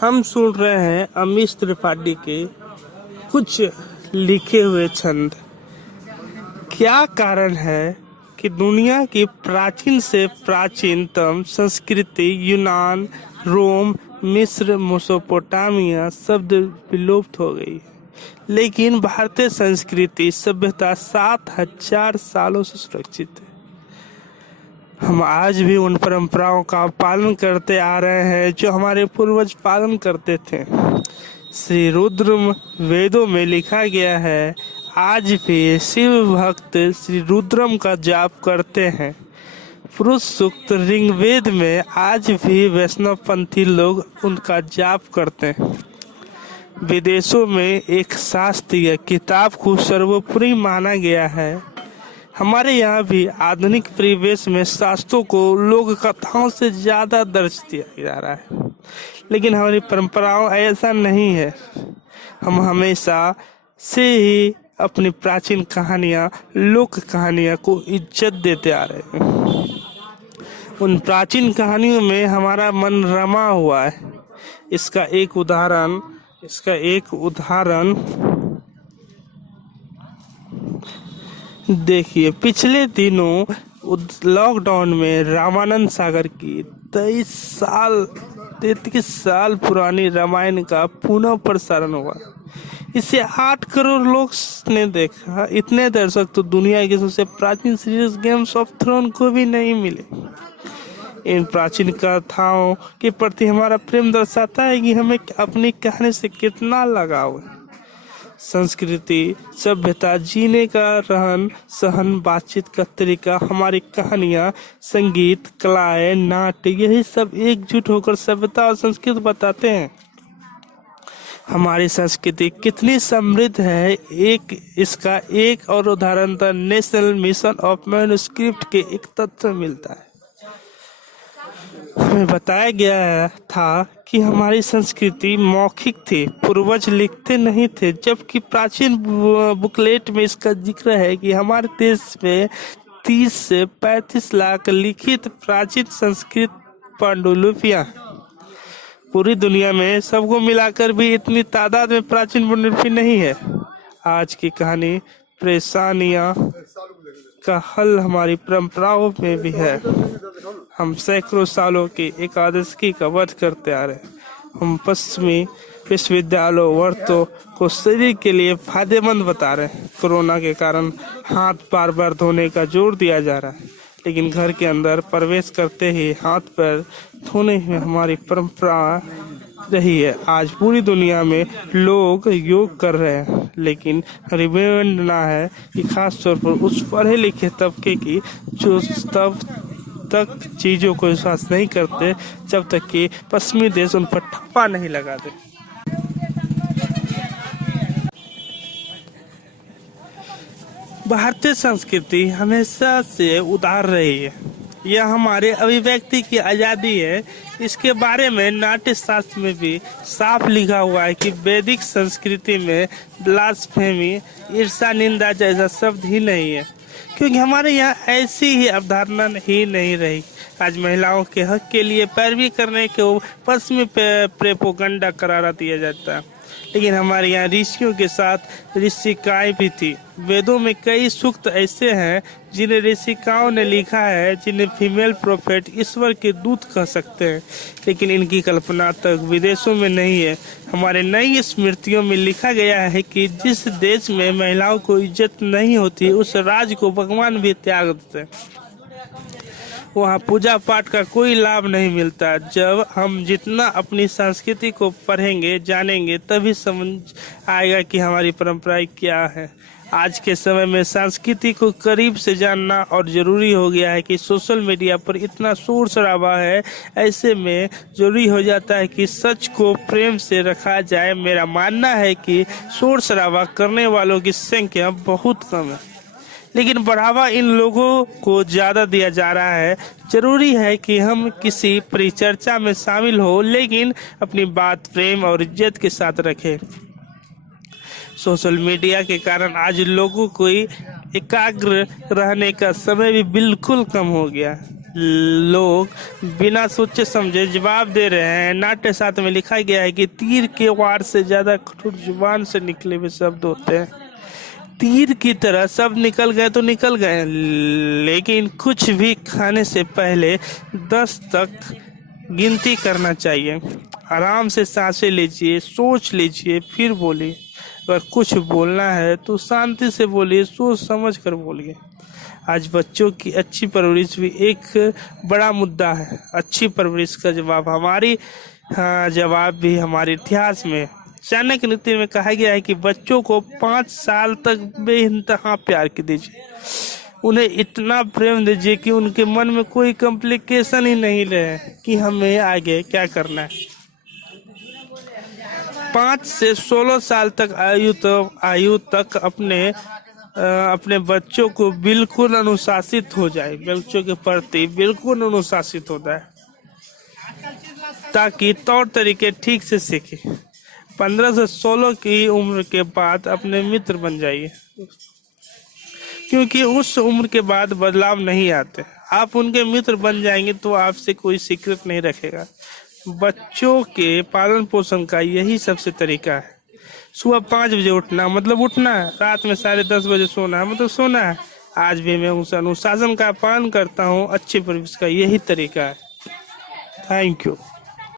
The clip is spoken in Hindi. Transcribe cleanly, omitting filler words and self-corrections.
हम सुन रहे हैं अमीश त्रिपाठी के कुछ लिखे हुए छंद। क्या कारण है कि दुनिया की प्राचीन से प्राचीनतम संस्कृति यूनान, रोम, मिस्र, मेसोपोटामिया शब्द विलुप्त हो गई, लेकिन भारतीय संस्कृति सभ्यता 7000 सालों से सुरक्षित है। हम आज भी उन परंपराओं का पालन करते आ रहे हैं जो हमारे पूर्वज पालन करते थे। श्री रुद्र वेदों में लिखा गया है, आज भी शिव भक्त श्री रुद्रम का जाप करते हैं। पुरुष सूक्त ऋग्वेद में आज भी वैष्णव पंथी लोग उनका जाप करते हैं। विदेशों में एक शास्त्र या किताब को सर्वोपरि माना गया है। हमारे यहाँ भी आधुनिक परिवेश में शास्त्रों को लोक कथाओं से ज़्यादा दर्ज दिया जा रहा है, लेकिन हमारी परंपराओं ऐसा नहीं है। हम हमेशा से ही अपनी प्राचीन कहानियाँ, लोक कहानियाँ को इज्जत देते आ रहे हैं। उन प्राचीन कहानियों में हमारा मन रमा हुआ है। इसका एक उदाहरण देखिए। पिछले दिनों लॉकडाउन में रामानंद सागर की 33 साल पुरानी रामायण का पुनः प्रसारण हुआ। इसे 8 करोड़ लोग ने देखा। इतने दर्शक तो दुनिया की सबसे प्राचीन सीरीज गेम्स ऑफ थ्रोन को भी नहीं मिले। इन प्राचीन कथाओं के प्रति हमारा प्रेम दर्शाता है कि हमें अपनी कहानी से कितना लगाव है। संस्कृति, सभ्यता, जीने का रहन सहन, बातचीत का तरीका, हमारी कहानियाँ, संगीत, कलाएं, नाट्य, यही सब एकजुट होकर सभ्यता और संस्कृति बताते हैं। हमारी संस्कृति कितनी समृद्ध है, इसका एक और उदाहरण the national mission of manuscript के एक तथ्य मिलता है। हमें बताया गया था कि हमारी संस्कृति मौखिक थी, पूर्वज लिखते नहीं थे, जबकि प्राचीन बुकलेट में इसका जिक्र है कि हमारे देश में 30 से 35 लाख लिखित प्राचीन संस्कृत पांडुलिपियां। पूरी दुनिया में सबको मिलाकर भी इतनी तादाद में प्राचीन पांडुलिपि नहीं है। आज की कहानी परेशानियां का हल हमारी परंपराओं में भी है। हम सैकड़ों सालों की एकादशी का वध करते आ रहे हैं। हम पश्चिमी विश्वविद्यालयों वर्तों को शरीर के लिए फायदेमंद बता रहे हैं। कोरोना के कारण हाथ बार बार धोने का जोर दिया जा रहा है, लेकिन घर के अंदर प्रवेश करते ही हाथ पैर धोने में हमारी परंपरा रही है। आज पूरी दुनिया में लोग योग कर रहे हैं, लेकिन विडंबना है कि खास तौर पर उस पढ़े लिखे तबके की जो तब तक चीज़ों को विश्वास नहीं करते जब तक कि पश्चिमी देश उन पर ठप्पा नहीं लगा दे। भारतीय संस्कृति हमेशा से उदार रही है। यह हमारे अभिव्यक्ति की आज़ादी है। इसके बारे में नाट्य शास्त्र में भी साफ लिखा हुआ है कि वैदिक संस्कृति में ब्लास्फेमी, ईर्ष्या, निंदा जैसा शब्द ही नहीं है, क्योंकि हमारे यहाँ ऐसी ही अवधारणा ही नहीं रही। आज महिलाओं के हक के लिए पैरवी करने को पश्चिमी प्रोपेगेंडा करार दिया जाता है, लेकिन हमारे यहाँ ऋषियों के साथ ऋषिकाएं भी थी। वेदों में कई सूक्त ऐसे हैं जिन्हें ऋषिकाओं ने लिखा है, जिन्हें फीमेल प्रोफेट ईश्वर के दूत कह सकते हैं, लेकिन इनकी कल्पना तक विदेशों में नहीं है। हमारे नई स्मृतियों में लिखा गया है कि जिस देश में महिलाओं को इज्जत नहीं होती, उस राज्य को भगवान भी त्याग देते हैं। वहाँ पूजा पाठ का कोई लाभ नहीं मिलता। जब हम जितना अपनी संस्कृति को पढ़ेंगे, जानेंगे, तभी समझ आएगा कि हमारी परंपराएं क्या है। आज के समय में संस्कृति को करीब से जानना और ज़रूरी हो गया है कि सोशल मीडिया पर इतना शोर शराबा है। ऐसे में ज़रूरी हो जाता है कि सच को प्रेम से रखा जाए। मेरा मानना है कि शोर शराबा करने वालों की संख्या बहुत कम है, लेकिन बढ़ावा इन लोगों को ज़्यादा दिया जा रहा है। जरूरी है कि हम किसी परिचर्चा में शामिल हो, लेकिन अपनी बात प्रेम और इज्जत के साथ रखें। सोशल मीडिया के कारण आज लोगों को एकाग्र रहने का समय भी बिल्कुल कम हो गया, लोग बिना सोचे समझे जवाब दे रहे हैं। नाट्य शास्त्र में लिखा गया है कि तीर के वार से ज्यादा कठोर जुबान से निकले हुए शब्द होते हैं। तीर की तरह सब निकल गए तो निकल गए, लेकिन कुछ भी खाने से पहले 10 तक गिनती करना चाहिए। आराम से सांसें लीजिए, सोच लीजिए, फिर बोलिए। अगर कुछ बोलना है तो शांति से बोलिए, सोच समझ कर बोलिए। आज बच्चों की अच्छी परवरिश भी एक बड़ा मुद्दा है। अच्छी परवरिश का जवाब भी हमारे इतिहास में चाणक्य नीति में कहा गया है कि बच्चों को 5 साल तक बेइंतहा प्यार कीजिए। उन्हें इतना प्रेम दीजिए कि उनके मन में कोई कॉम्प्लिकेशन ही नहीं रहे कि हमें आगे क्या करना है। 5 से 16 साल तक आयु तक अपने बच्चों को बिल्कुल अनुशासित हो जाए, बच्चों के प्रति बिल्कुल अनुशासित हो जाए, ताकि तौर तरीके ठीक से सीखे। 15 से 16 की उम्र के बाद अपने मित्र बन जाइए, क्योंकि उस उम्र के बाद बदलाव नहीं आते। आप उनके मित्र बन जाएंगे तो आपसे कोई सीक्रेट नहीं रखेगा। बच्चों के पालन पोषण का यही सबसे तरीका है। सुबह 5 बजे उठना मतलब उठना है, रात में 10:30 बजे सोना है मतलब सोना है। आज भी मैं उस अनुशासन का पालन करता हूँ। अच्छी परवरिश का यही तरीका है। Thank you.